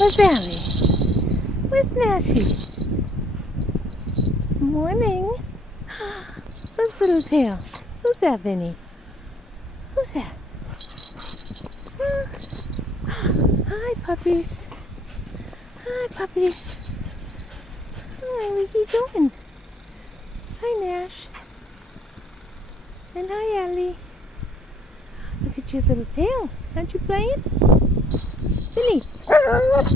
Where's Allie? Where's Nashie? Morning. Who's Little Tail? Who's that, Vinny? Who's that? Hi, puppies. Hi, puppies. Hi, what are you doing? Hi, Nash. And hi, Allie. Look at your little tail. Aren't you playing? Vinny. What?